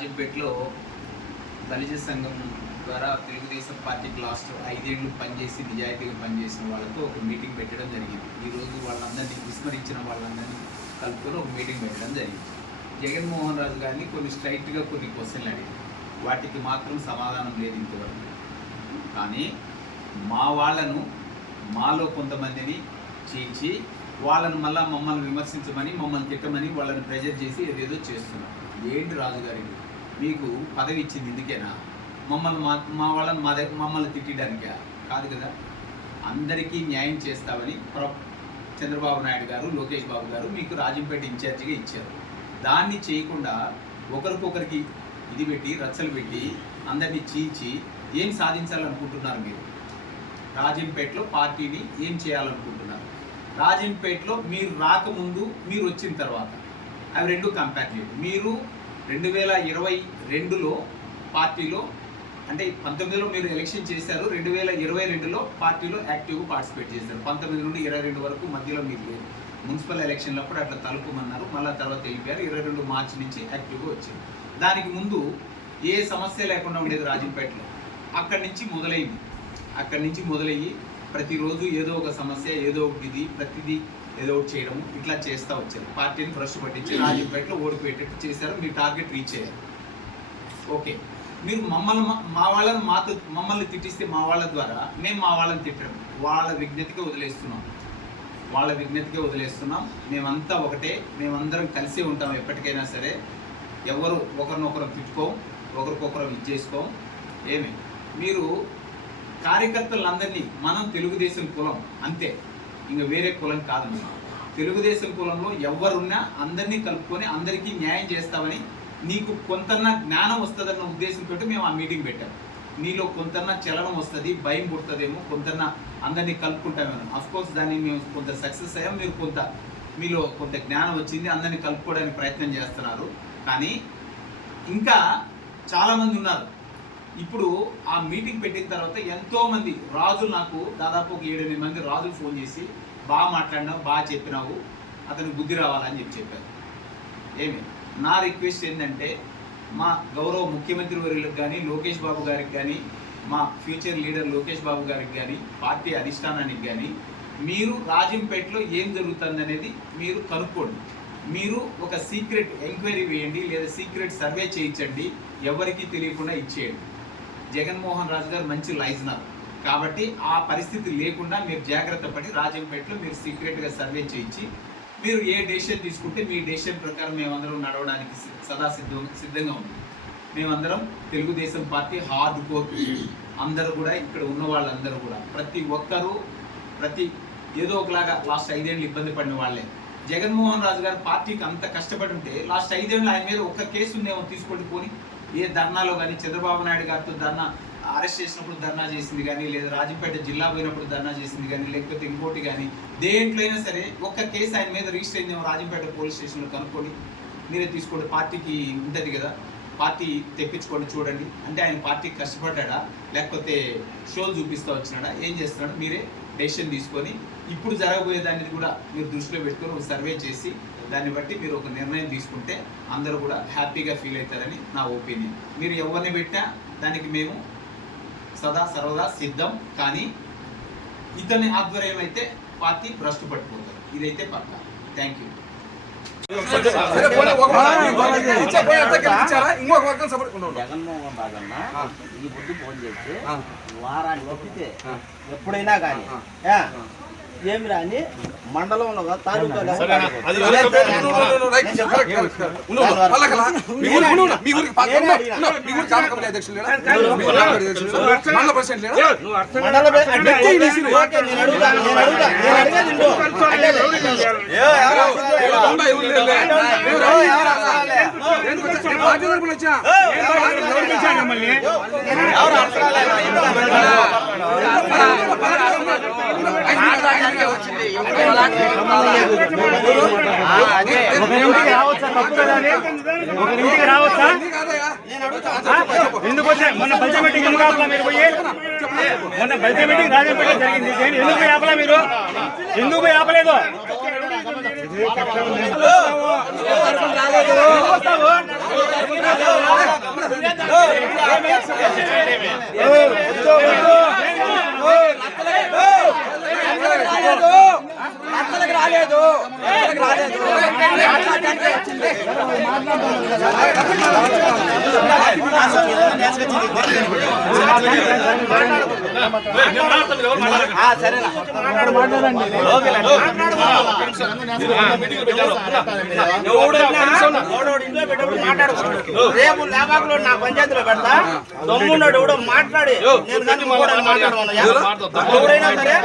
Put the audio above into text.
రాజంపేటలో బలిజ సంఘం ద్వారా తెలుగుదేశం పార్టీకి లాస్ట్ 5 ఏళ్ళు పనిచేసి నిజాయితీగా పనిచేసిన వాళ్ళతో ఒక మీటింగ్ పెట్టడం జరిగింది. ఈరోజు వాళ్ళందరినీ విస్మరించిన వాళ్ళందరినీ కలుపుకొని ఒక మీటింగ్ పెట్టడం జరిగింది. జగన్మోహన్ రాజు గారిని కొన్ని స్ట్రైట్గా కొన్ని క్వశ్చన్లు అడిగారు. వాటికి మాత్రం సమాధానం లేదు ఇంతవరకు. కానీ మా వాళ్ళను మాలో కొంతమందిని చీల్చి వాళ్ళను మళ్ళీ మమ్మల్ని విమర్శించమని మమ్మల్ని తిట్టమని వాళ్ళని ప్రెజర్ చేసి ఏదేదో చేస్తున్నారు. ఏంటి రాజుగారికి మీకు పదవి ఇచ్చింది ఇందుకేనా? మమ్మల్ని మా వాళ్ళని మమ్మల్ని తిట్టడానికా? కాదు కదా. అందరికీ న్యాయం చేస్తామని చంద్రబాబు నాయుడు గారు, లోకేష్ బాబు గారు మీకు రాజంపేట ఇన్ఛార్జిగా ఇచ్చారు. దాన్ని చేయకుండా ఒకరికొకరికి ఇది పెట్టి రచ్చలు పెట్టి అందరినీ చీల్చి ఏం సాధించాలనుకుంటున్నారు మీరు? రాజంపేటలో పార్టీని ఏం చేయాలనుకుంటున్నారు? రాజంపేటలో మీరు రాకముందు మీరు వచ్చిన తర్వాత అవి రెండు కంపేర్ చేయండి. మీరు 2022లో పార్టీలో అంటే 19లో మీరు ఎలక్షన్ చేశారు, 2022లో పార్టీలో యాక్టివ్గా పార్టిసిపేట్ చేశారు. 19 నుండి 22 వరకు మధ్యలో మీరు లేదు. మున్సిపల్ ఎలక్షన్లప్పుడు అట్లా తలుపుమన్నారు, మళ్ళీ తర్వాత వెళ్ళిపోయారు. 22 మార్చి నుంచి యాక్టివ్గా వచ్చారు. దానికి ముందు ఏ సమస్య లేకుండా ఉండేది రాజంపేటలో. అక్కడి నుంచి మొదలయ్యి ప్రతిరోజు ఏదో ఒక సమస్య, ఏదో ఒక ఇది, ప్రతిదీ ఏదో ఒకటి చేయడం, ఇట్లా చేస్తూ వచ్చారు. పార్టీని భ్రష్ పట్టించి రాజంపేటలో ఓడిపోయేటట్టు చేశారు. మీ టార్గెట్ రీచ్ అయ్యారు. ఓకే, మీరు మమ్మల్ని తిట్టిస్తే మా వాళ్ళ ద్వారా మేము మా వాళ్ళని తిట్టడం వాళ్ళ విజ్ఞతగా వదిలేస్తున్నాం. మేమంతా ఒకటే, మేమందరం కలిసే ఉంటాం. ఎప్పటికైనా సరే ఎవరు ఒకరినొకరు తిట్టుకోం, ఒకరికొకరు ఇచ్చేసుకోం. ఏమి మీరు కార్యకర్తలందరినీ మనం తెలుగుదేశం కులం అంతే, ఇంకా వేరే కులం కాదు. తెలుగుదేశం కులంలో ఎవరున్నా అందరినీ కలుపుకొని అందరికీ న్యాయం చేస్తామని నీకు కొంతన్నా జ్ఞానం వస్తుందన్న ఉద్దేశంతో మేము ఆ మీటింగ్ పెట్టాం. నీలో కొంతన్నా చలనం వస్తుంది, భయం పుడుతుందేమో, కొంతన్నా అందరినీ కలుపుకుంటామేమో. అఫ్కోర్స్ దాన్ని మేము కొంత సక్సెస్ అయ్యాం. మీలో కొంత జ్ఞానం వచ్చింది, అందరినీ కలుపుకోవడానికి ప్రయత్నం చేస్తున్నారు. కానీ ఇంకా చాలామంది ఉన్నారు. ఇప్పుడు ఆ మీటింగ్ పెట్టిన తర్వాత ఎంతోమంది రాజులు, నాకు దాదాపు ఒక 7-8 మంది రాజులు ఫోన్ చేసి బాగా మాట్లాడినావు, బాగా చెప్పినావు, అతనికి బుద్ధి రావాలని చెప్పారు. ఏమి నా రిక్వెస్ట్ ఏంటంటే మా గౌరవ ముఖ్యమంత్రి వర్యులకు కానీ, లోకేష్ బాబు గారికి కానీ, మా ఫ్యూచర్ లీడర్ లోకేష్ బాబు గారికి కానీ, పార్టీ అధిష్టానానికి కానీ మీరు రాజంపేటలో ఏం జరుగుతుంది అనేది మీరు కనుక్కోండి. మీరు ఒక సీక్రెట్ ఎంక్వైరీ వేయండి, లేదా సీక్రెట్ సర్వే చేయించండి, ఎవరికి తెలియకుండా ఇచ్చేయండి. జగన్మోహన్ రాజు గారు మంచి లైజనర్ కాబట్టి ఆ పరిస్థితి లేకుండా మీరు జాగ్రత్త పడి రాజంపేటలో మీరు సీక్రెట్గా సర్వే చేయించి మీరు ఏ డెసిషన్ తీసుకుంటే మీ డెసిషన్ ప్రకారం మేమందరం నడవడానికి సదా సిద్ధంగా ఉంది. మేమందరం తెలుగుదేశం పార్టీ హార్డ్ కోర్ అందరూ కూడా, ఇక్కడ ఉన్న వాళ్ళందరూ కూడా ప్రతి ఒక్కరూ ఏదో ఒకలాగా లాస్ట్ 5 ఏళ్ళు ఇబ్బంది పడిన వాళ్ళే. జగన్మోహన్ రాజు గారు పార్టీకి అంత కష్టపడి ఉంటే లాస్ట్ 5 ఏళ్ళు ఆయన మీద ఒక్క కేసు ఉందేమో తీసుకోండి పోని. ఏ ధర్నాలో కానీ, చంద్రబాబు నాయుడు గారితో అరెస్ట్ చేసినప్పుడు ధర్నా చేసింది కానీ, లేదా రాజంపేట జిల్లా పోయినప్పుడు ధర్నా చేసింది కానీ, లేకపోతే ఇంకోటి కానీ, దేంట్లో అయినా సరే ఒక్క కేసు ఆయన మీద రిజిస్టర్ అయిందేమో రాజంపేట పోలీస్ స్టేషన్లో కనుక్కొని మీరే తీసుకోండి. పార్టీకి ఉంటుంది కదా, పార్టీ తెప్పించుకోండి, చూడండి. అంటే ఆయన పార్టీకి కష్టపడ్డా లేకపోతే షోలు చూపిస్తూ వచ్చినాడా, ఏం చేస్తున్నాడు, మీరే డెసిషన్ తీసుకొని ఇప్పుడు జరగబోయే దాన్ని కూడా మీరు దృష్టిలో పెట్టుకొని ఒక సర్వే చేసి దాన్ని బట్టి మీరు ఒక నిర్ణయం తీసుకుంటే అందరూ కూడా హ్యాపీగా ఫీల్ అవుతారని నా ఒపీనియన్. మీరు ఎవరిని పెట్టా దానికి మేము సర్వదా సిద్ధం. కానీ ఇతని ఆధ్వర్యం అయితే పార్టీ భ్రష్టు పట్టుకుంటారు, ఇదైతే పక్కా. Thank you. జగన్మోహన్ రాజన్న ఈ బుద్ధి ఫోన్ చేసి వారాన్ని ఒప్పితే ఎప్పుడైనా కానీ ఏమి రాని మండలంలో తాలూకాలో ఎందుకు వచ్చా మొన్న బల్జ మీటింగ్ ఎందుకు ఆపలా మీరు పోయి మొన్న బల్జ మీటింగ్ రాజంపేట జరిగింది ఎందుకు పోయి ఆపలా మీరు ఎందుకు పోయి ఆపలేదు రేపు లేబాకులో నా పంచాయతీలో పెడతా దమ్మున్నాడు ఎవడో మాట్లాడి నేను కానీ మాట్లాడమన్నా ఎవరైనా సరే